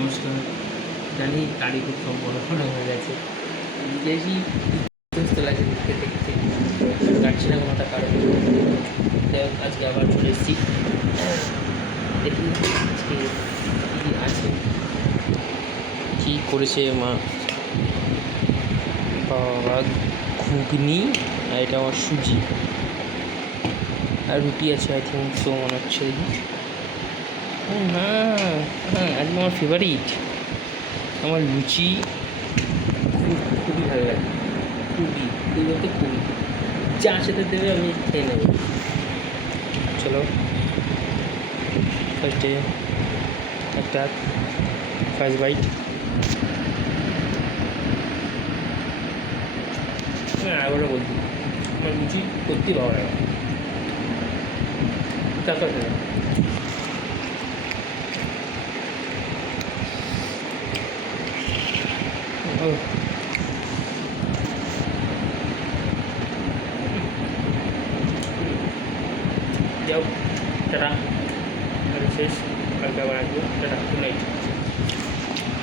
নমস্কার। জানি গাড়ি খুব সব বড় বড় হয়ে গেছে, নিজেরই বিধ্বস্ত লাগে দেখতে দেখতে, কাটছি না কোনোটা কারণ। যাই হোক, আজকে আবার চলে এসেছি। দেখি আজকে কী আছে, কী করেছে মা। বাবা, ঘুগনি আর এটা আমার সুজি আর রুটি আছে, আই থিঙ্ক সো মনে হচ্ছে। দেখি, হ্যাঁ হ্যাঁ, আজকে আমার ফেভারিট, আমার লুচি খুবই ভালো লাগে, খুবই খুবই বলতে খুবই। চা সাথে দেবে আমি খেয়ে নেব। চলো, ফার্স্টে একটা ফার্স্ট বাইট। হ্যাঁ, আবারও বলছি, আমার লুচি সত্যি ভালো লাগে। তারপর যাও, টাটা, শেষ, কালকে আবার আসবো। Tata, good night.